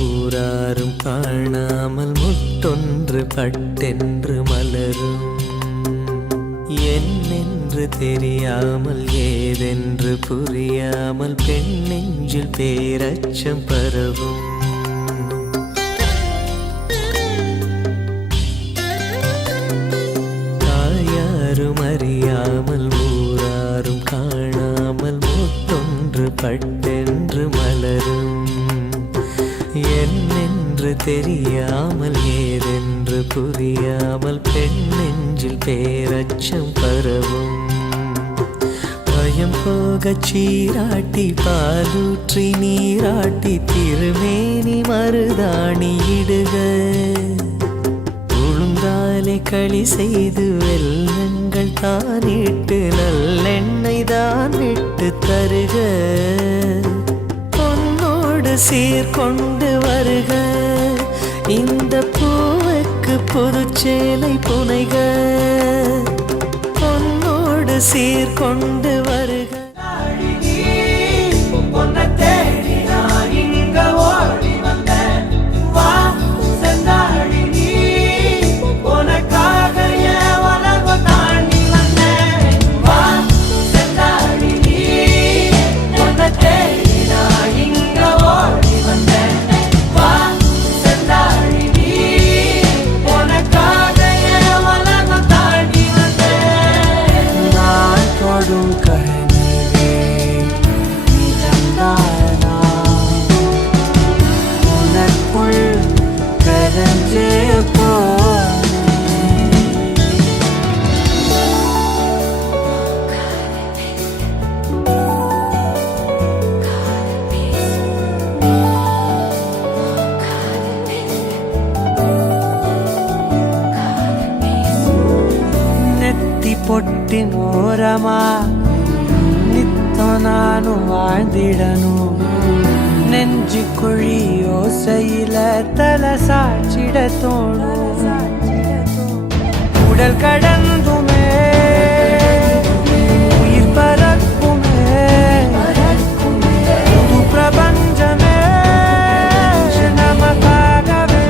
ஊராரும் காணாமல் முட்டொன்று பட்டென்று மலரும். என்னென்று தெரியாமல் ஏதென்று புரியாமல் பெண் நெஞ்சில் பேரச்சம் பரவும். தாயாரும் அறியாமல் ஊராரும் காணாமல் முட்டொன்று பட்டென்று மலரும். என்னென்று தெரியாமல் ஏதென்று புரியாமல் பெண் நெஞ்சில் பேரச்சம் பரவும். பயம் போகச் சீராட்டி பாலூற்றி நீராட்டி திருமேனி மருதாணி இடுக. உளுந்தாலே களி செய்து வெல்லங்கள் தானிட்டு நல்லெண்ணெய் தான் விட்டு தருக. சீர்கொண்டு வருக இந்த பூவுக்கு புதுச்சேலை புனைக. பொன்னோடு சீர்கொண்டு வருக. பொட்டின் ஓரமா நித்தம் நானும் வாழ்ந்திடனு. நெஞ்சு குழி யோசையில தலை சாட்சிட தோணும். உடல் கடந்துமே உயிர் பறக்குமே புது பிரபஞ்சமே நமக்காகவே.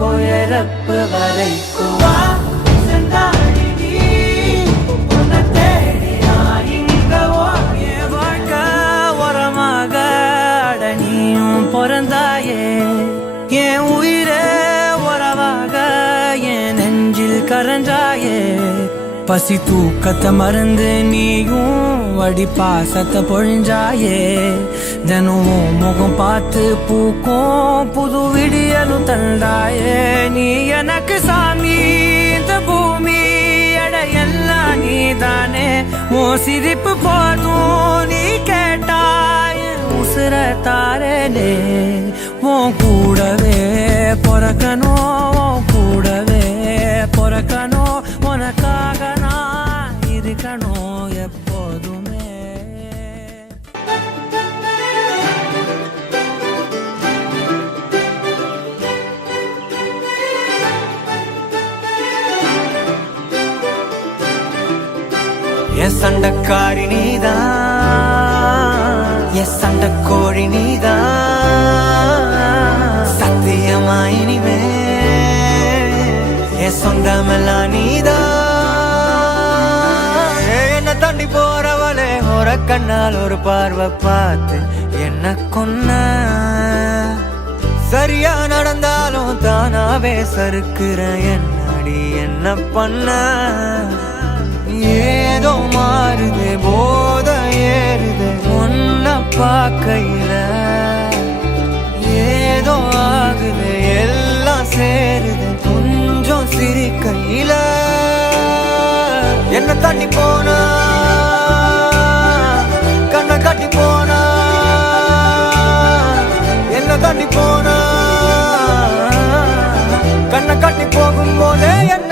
கோயரப்பு வரைக்கும் வாழ்க்கை உரமாக அடனியும் பிறந்தாயே. என் உயிரே உறவாக என் நெஞ்சில் கரஞ்சாயே. பசி தூக்கத்தை மறந்து நீயும் வடி பாசத்தை பொழிஞ்சாயே. தினமும் முகம் பார்த்து பூக்கும் புது விடியலும் தந்தாயே. நீ எனக்கு சாமி இந்த பூமி எடையெல்லாம் நீதானே. ஓ சிரிப்பு போதும் நீ கேட்டாய் உசுர தாரே. உன் கூடவே பொறக்கணும் கூடவே பொறக்கணும். உனக்காக நான் இருக்கணும் எப்போதுமே. என் சண்டக்காரி நீதான் என் சண்டக்கோழி நீதான். சத்தியமா இனிமே என் சொந்தமெல்லாம் நீதான். என்ன தாண்டி போறவளே ஒரு கண்ணால் ஒரு பார்வை பார்த்து என்ன கொன்ன. சரியா நடந்தாலும் தானாவே சறுக்குற என்னடி என்ன பண்ண. ஏதோ மாறுது போத ஏறுது ஒன்ன பார்க்கையில. ஏதோ ஆகுது எல்லாம் சேருது கொஞ்சம் சிரிக்கையில. என்ன தண்ணி போனா கண்ணை கட்டி போனா. என்ன தண்ணி போனா கண்ணை கட்டி போகும்போதே என்ன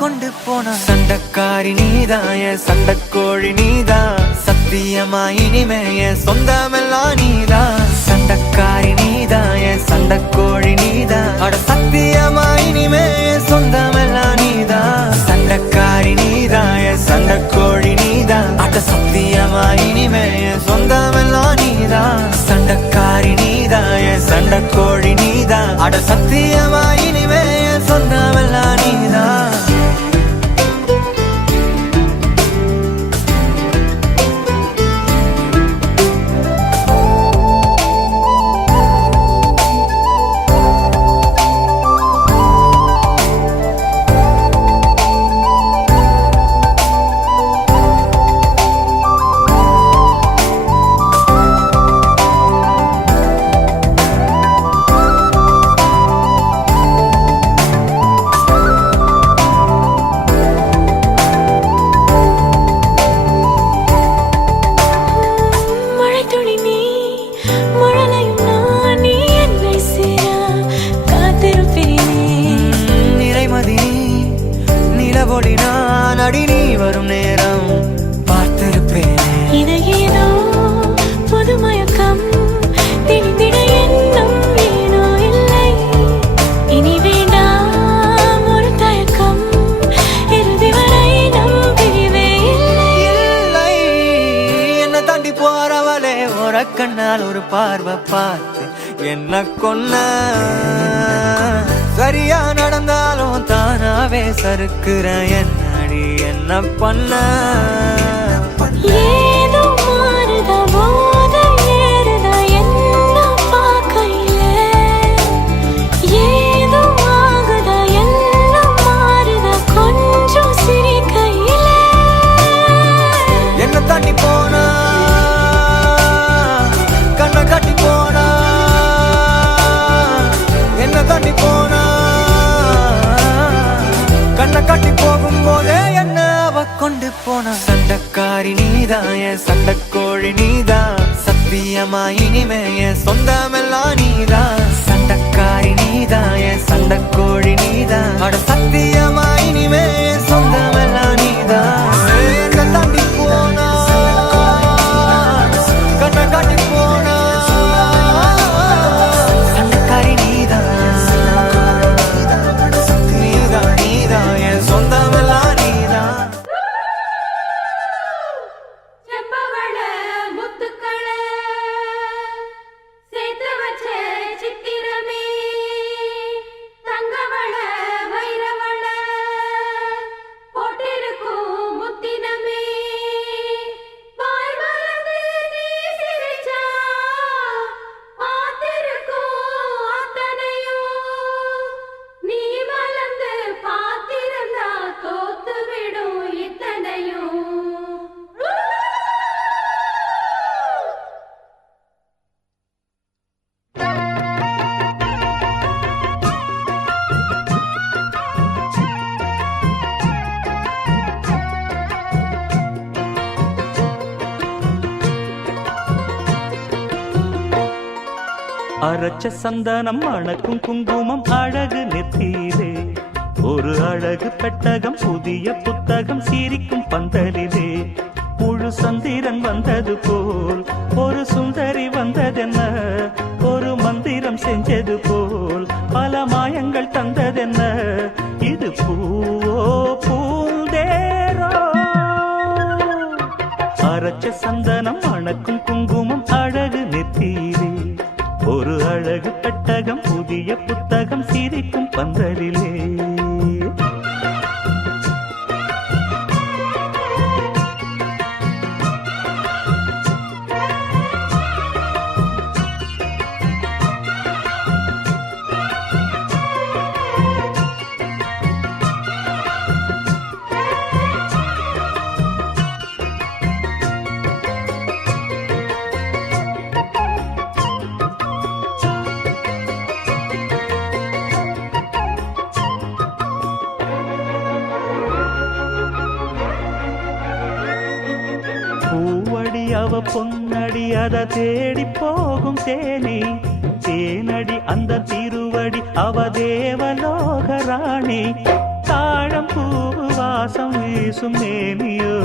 கொண்டு போன. சண்டக்காரி நீதான் என் சண்டக்கோழி நீதான். சத்தியமா இனிமே என் சொந்தமெல்லாம் நீதான். சண்டக்காரி நீதான் என் சண்டக்கோழி நீதான். அட சத்தியமா இனிமே சொந்தமெல்லாம் நீதான். சண்டக்காரி நீதான், சண்டக்கோழி நீதான். அட சத்தியமா இனிமே சொந்தமெல்லாம் நீதான். சண்டக்காரி நீதான், சண்டக்கோழி நீதான். அட சத்தியமா இனிமே சொந்தமெல்லாம் நீதான். நான் அடி நீ வரும் நேரம் பார்த்திருப்பேன். இதையேதோ புது மயக்கம் திணிந்திட எண்ணம் ஏனோ இல்லை. இனி வேண்டாம் ஒரு தயக்கம், இறுதி வரை நம் பிரிவே இல்லை. என்ன தாண்டி போறவளே ஒரு கண்ணால் ஒரு பார்வை பார்த்து என்ன கொன்ன. சரியா நடந்தாலும் தானாவே சறுக்குற என்னடி என்ன பண்ண. ஏதோ மாறுதா போத ஏறுதா என்ன பார்க்கையில. ஏதோ ஆகுதா எல்லாம் மாறுதா கொஞ்சம் சிரிக்கையில. என்ன தாண்டி போனா கண்ணை கட்டி போனா. என்ன தாண்டி போனா கண்ணை கட்டி போகும்போதே என்ன அவ கொண்டு போனா. சண்டக்காரி நீதான், சண்டக்கோழி நீதான். சத்தியமா இனிமே சொந்தமெல்லாம் நீதான். சண்டக்காரி நீதான், சண்டக்கோழி நீதான். அட சத்தியமா இனிமே சொந்தமெல்லாம் நீதான். என்ன தாண்டி போனா கண்ணை காட்டி போனா. சண்டக்காரி நீதான், நீதான் நீதான் என் சொந்தமெல்லாம் நீதான். செம்பவள முத்துக்கள சேர்த்து வச்ச சித்திரமே, தங்கவள வைரவள போட்டிருக்கும் முத்தினமே. வாய் மலர்ந்து நீ சிரிச்சா பார்த்திருக்கும் அத்தனையும். நீ மலர்ந்து பார்த்திருந்தா தோத்து விடும் இத்தனையும். அரைச்ச சந்தனம் அணக்கும் குங்குமம் அழகு நெத்தியிலே. ஒரு அழகு பெட்டகம் புதிய புத்தகம் சிரிக்கும் பந்தலிலே. முழு சந்திரன் வந்தது போல் ஒரு சுந்தரி வந்ததென்ன. ஒரு மந்திரம் செஞ்சது போல் பல மாயங்கள் தந்ததென்ன. இது பூவோ பூந்தேரோ. அரைச்ச சந்தனம் அணக்கும் குங்குமம் அழகு நெத்தியிலே. ஒரு அழகு பெட்டகம் புதிய புத்தகம் சிரிக்கும் பந்தலிலே. அவ பொன்னடி அத தேடி போகும் தேனி. தேனடி அந்த திருவடி அவ தேவலோக ராணி. தாழம் பூவு வாசம் வீசும் நேமியோ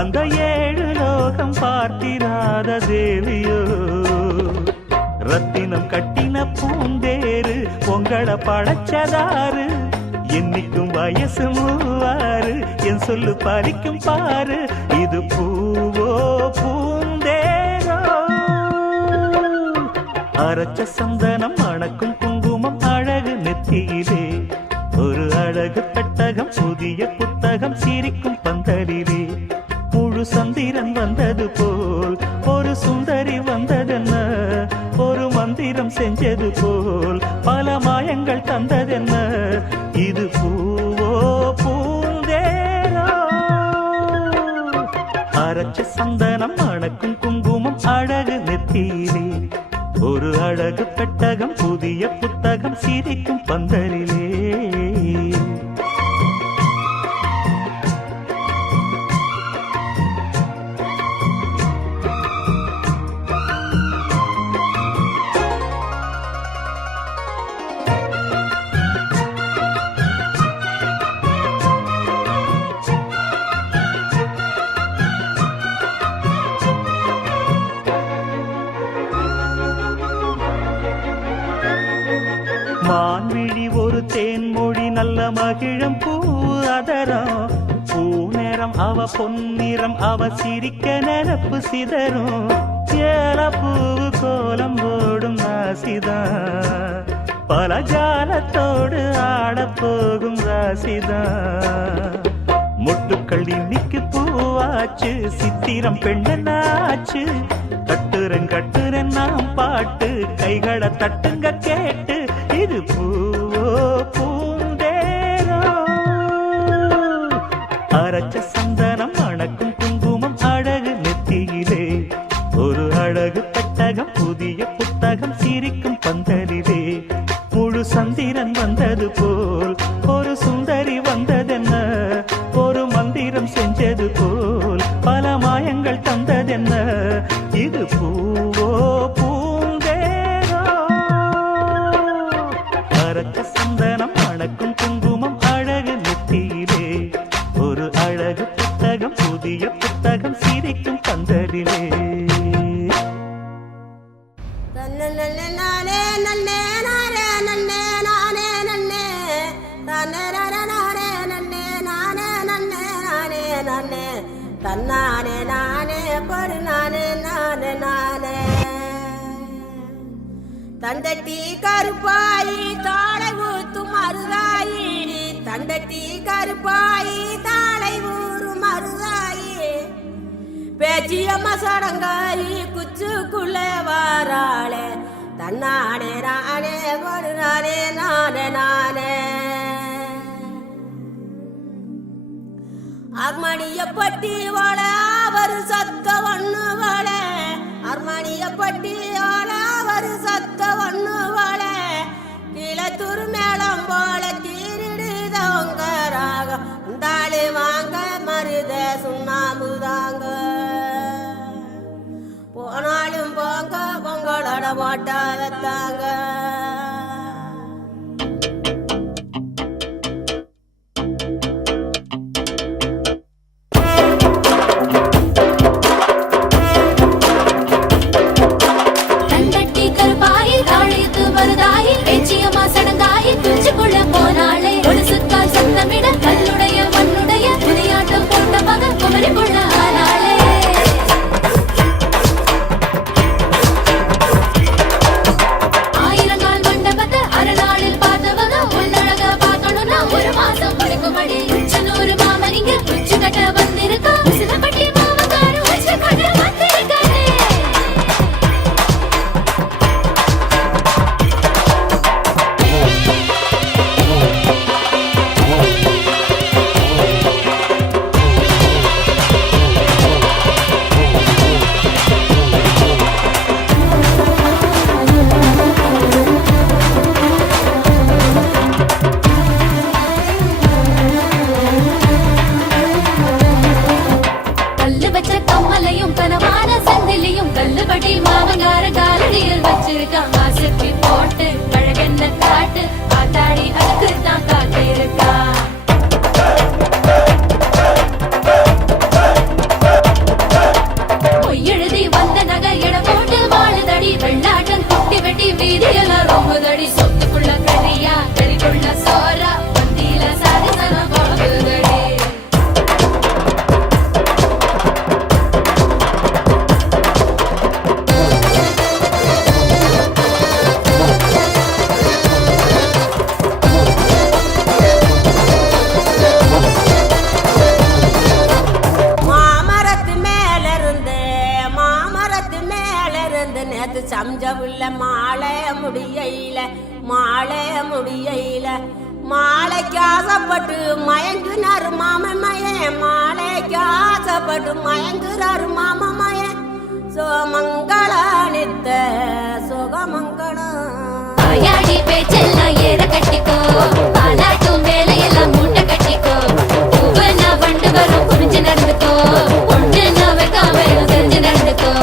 அந்த 7 லோகம் பார்த்திராத தேவியோ. ரத்தினம் கட்டின பூந்தேரு உங்களை படைச்சதாரு என்னைக்கும் வயசு மூவாரு என் சொல்லு பறிக்கும் பாரு இது பூவோ பூந்தேரோ அரைச்ச சந்தனம் மணக்கும் குங்குமம் அழகு நெத்தியிலே ஒரு அழகு பெட்டகம் புதிய புத்தகம் சிரிக்கும் பந்தலிலே முழு சந்திரன் வந்தது போல் ஒரு சுந்தரி வந்ததென்ன ஒரு மந்திரம் செஞ்சது போல் பல மாயங்கள் தந்ததென்ன இது பூவோ பூந்தேரோ அரைச்ச சந்தனம் மணக்கும் குங்குமம் அழகு நெத்தியிலே ஒரு அழகு பெட்டகம் புதிய புத்தகம் சிரிக்கும் பந்தலிலே மான்விழி ஒரு தேன்மொழி நல்ல மகிழம் பூ அதரம் பூநேரம் அவ பொன்னிறம் அவ சிரிக்க நினப்பு சிதறும் ஏல பூவு கோலம் போடும் ராசிதான் பல ஜாலத்தோடு ஆடப் போகும் ராசிதான் முட்டுக்கள் இன்னைக்கு பூவாச்சு சித்திரம் பெண்ணாச்சு கட்டுரன் நாம் பாட்டு கைகளை தட்டுங்க கேட்டு இது பூவோ பூந்தேரோ அரைச்ச சந்தனம் மணக்கும் குங்குமம் அழகு நெத்தியிலே ஒரு அழகு பெட்டகம் புதிய புத்தகம் சிரிக்கும் பந்தலிலே முழு சந்திரன் வந்தது போல் ஒரு சுந்தரி வந்ததென்ன ஒரு மந்திரம் செஞ்சது போல் பல மாயங்கள் தந்ததென்ன இது பூவோ பூந்தேரோ அரைச்ச சந்தனம் மணக்கும் குங்குமம் அழகு நெத்தியிலே ஒரு அழகு புத்தகம் புதிய புத்தகம் சிரிக்கும் பந்தலிலே தன்னானே நானே படு நானே நானே நானே தண்டட்டி கருப்பாயி தாளை ஊத்தும் மருதாயி தண்டட்டி கருப்பாயி தாளை ஊறும் மருதாயி பேச்சியம்மா சடங்காயி குச்சுக்குள்ளே வாராளே தன்னானே நானே படு நானே நானே நானே அர்மணிய பட்டி வாழ அவர் சத்த ஒண்ணு வாழ அர்மணிய பட்டி வாழ அவர் சத்த ஒண்ணு வாழ கீழத்தூர் மேளம் போல தீரிடுதவங்க ராகம் தாளி வாங்க மருத சுண்ணாம்புதாங்க போனாலும் போங்க பொங்கலோட போட்டா வைத்தாங்க ஆயிரங்கால பந்திக்குள்ள சோறா பந்தியில சரிசனம் போகுதடி மாமரத்து மேல இருந்து நேத்து சம்ஜவுள்ள மாலை முடியையில மாலைக்கு ஆசைப்பட்டு மயங்குனாரு மாமன் மாலைக்கு ஆசைப்பட்டு மயங்குறாரு மாமன் சோமங்கள நித்த சுகமங்களம் ஆயாடி பேச்செல்லாம் ஏற கட்டிக்கோ பாலாட்டும் வேலையெல்லாம் மூட்டை கட்டிக்கோ பூவனா வண்டு வரும் புரிஞ்சு நடந்துக்கோ ஒண்ணு நான் வைக்காம தெரிஞ்சு நடந்துக்கோ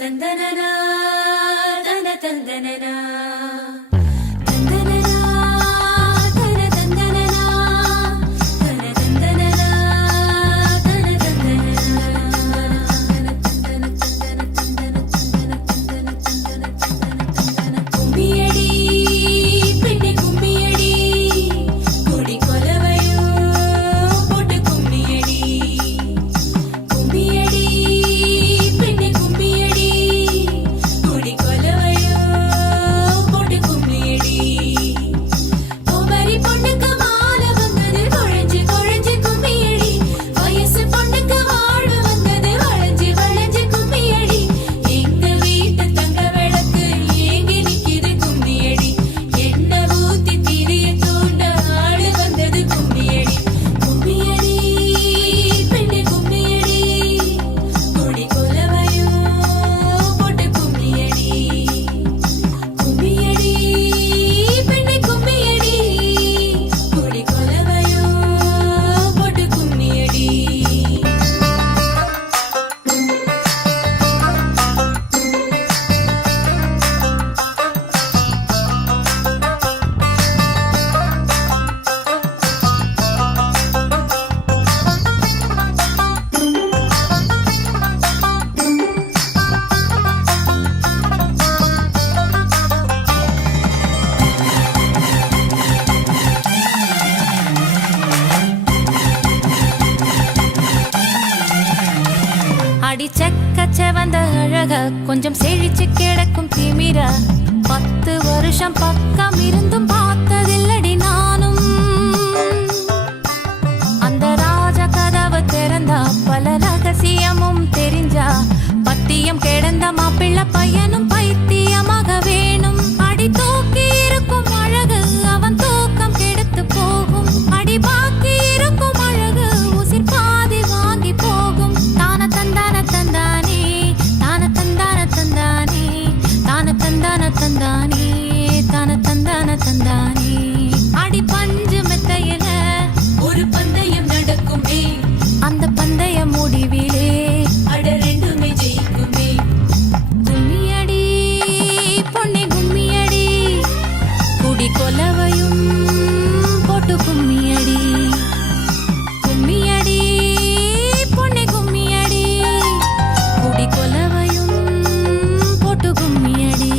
தந்தனனா தன தந்தனனா அடி செக்கச்ச வந்த அழக கொஞ்சம் செழிச்சு கிடக்கும் திமிரா 10 வருஷம் பக்கம் இருந்தும் பார்த்ததில்லடி நானும் அந்த ராஜ கதவு திறந்தா பல ரகசியமும் தெரிஞ்சா பத்தியம் கிடந்த மாப்பிள்ள பையனும் பைத்தியமாக வேணும் அடி தூக்கி இருக்கும் அழகு அவன் தூக்கம் கெடுத்து போகும் அடி பாக்கி இருக்கும் அழகு உசிர் பாதி வாங்கி போகும் தான தந்தான தந்தானே தான தந்தான தந்தானே தான தந்தான தந்தானே தான தந்தான தந்தானே அடி பஞ்சு மெத்தையில ஒரு பந்தயம் நடக்குமே அந்த பந்தய முடிவிலே அட ரெண்டுமே ஜெயிக்குமே கும்மியடி பொன்னே கும்மியடி குடி கொலவையும் போட்டு கும்மியடி கும்மியடி பொன்னே கும்மியடி குடி கொலவையும் போட்டு கும்மியடி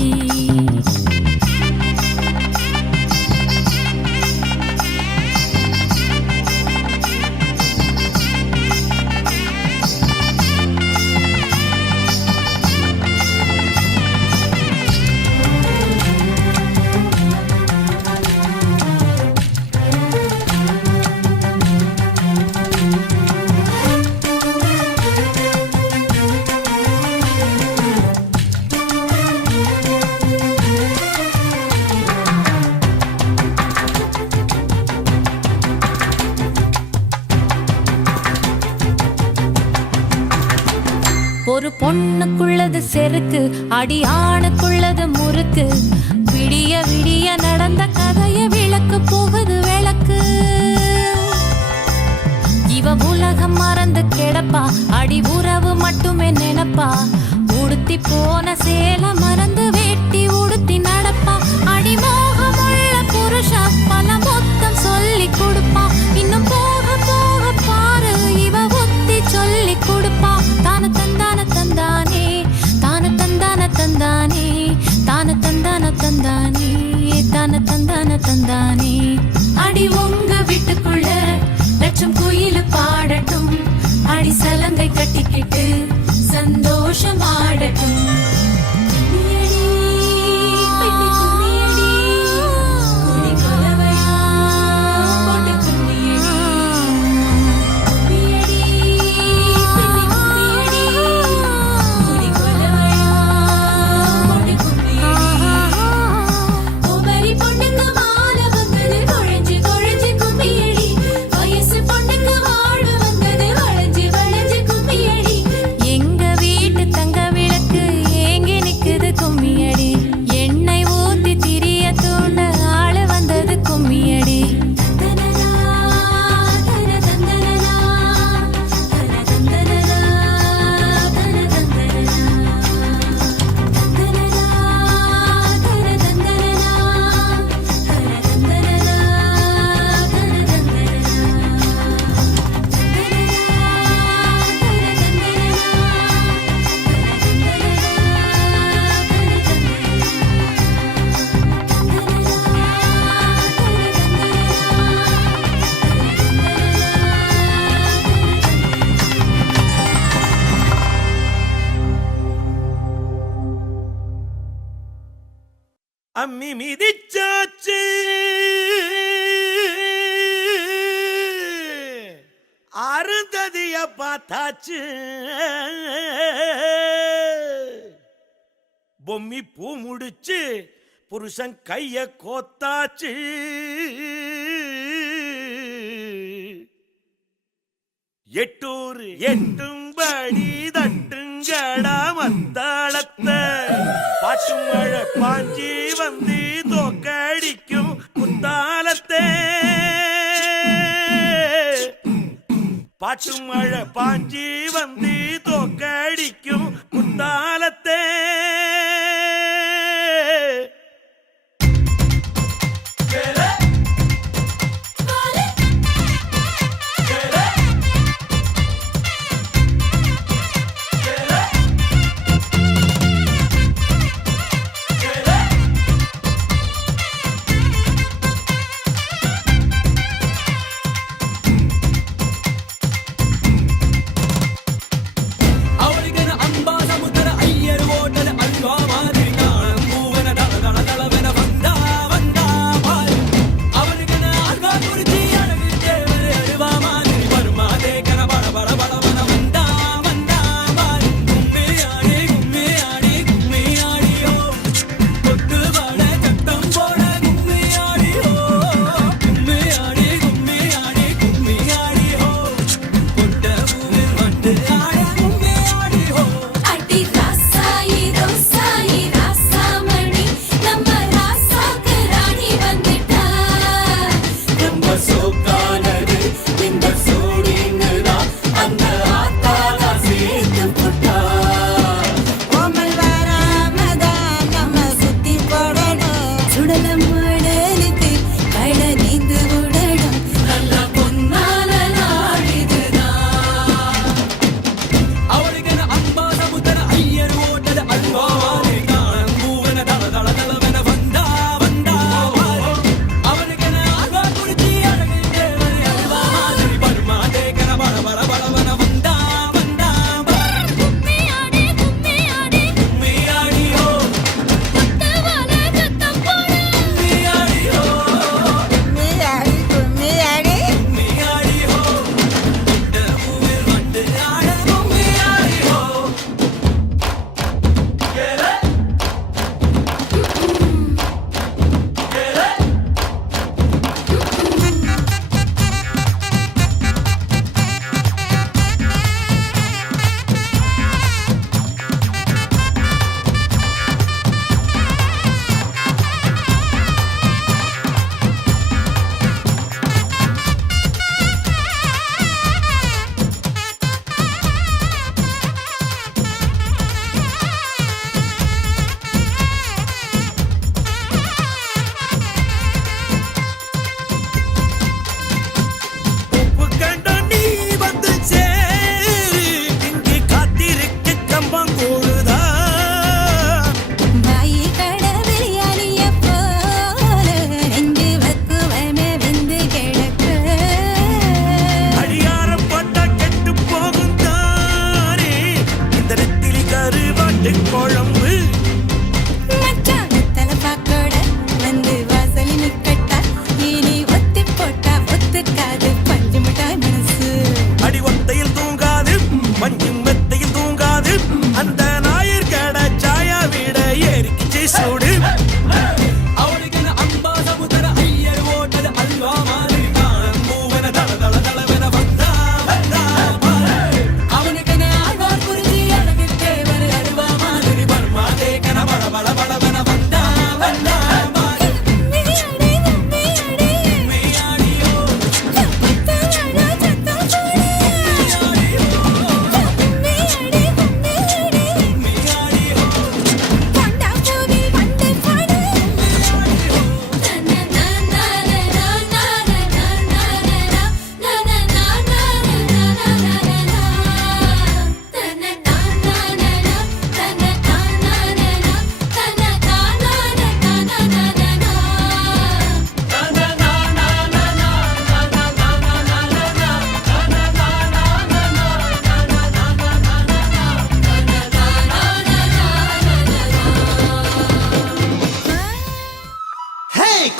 ஒரு பொண்ணுக்குள்ளது செருக்கு அடி ஆணுக்குள்ளது முறுக்கு விடிய விடிய நடந்த கதைய விளக்கு போகுது விளக்கு இவ உலகம் மறந்து கிடப்பா அடி உறவு மட்டுமே நினைப்பா உடுத்தி போன சேல மறந்து வேட்டி உடுத்தி நடப்பா அடி மோகமுள்ள புருஷா பல மொத்தம் சொல்லி கொடுப்பா இன்னும் போக போக பாரு இவ ஒத்தி சொல்லி கொடுப்பா தான தந்தான தந்தானே தான தந்தான தந்தானே தான தந்தான தந்தானே தான தந்தான தந்தானே அடி உங்க வீட்டுக்குள்ள லட்சம் குயில் பாடட்டும் அடி சலங்கை கட்டிக்கிட்டு சந்தோஷம் ஆடட்டும் கும்மியடி அம்மி மிதிச்சாச்சு அருந்ததிய பார்த்தாச்சு பொம்மி பூ முடிச்சு புருஷன் கைய கோத்தாச்சு எட்டூர் எட்டும்படி தட்டுங்கடா மத்தாளத்தை பாட்டு மழை பாஞ்சி வந்து தோக்கடிக்கும் குத்தாலத்தே பாட்டு மழை பாஞ்சி வந்து தோக்கடிக்கும் குத்தாலத்தே ಅವರಿಗನ ಅಂಬಾದ ಮುದರ ಅಯ್ಯರು ಓಟದ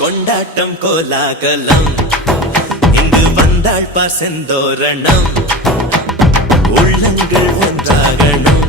கொண்டாட்டம் கோலாகலம் இங்கு வந்தாள் பார் செந்தோரணம் உள்ளங்கள் ஒன்றாகணும்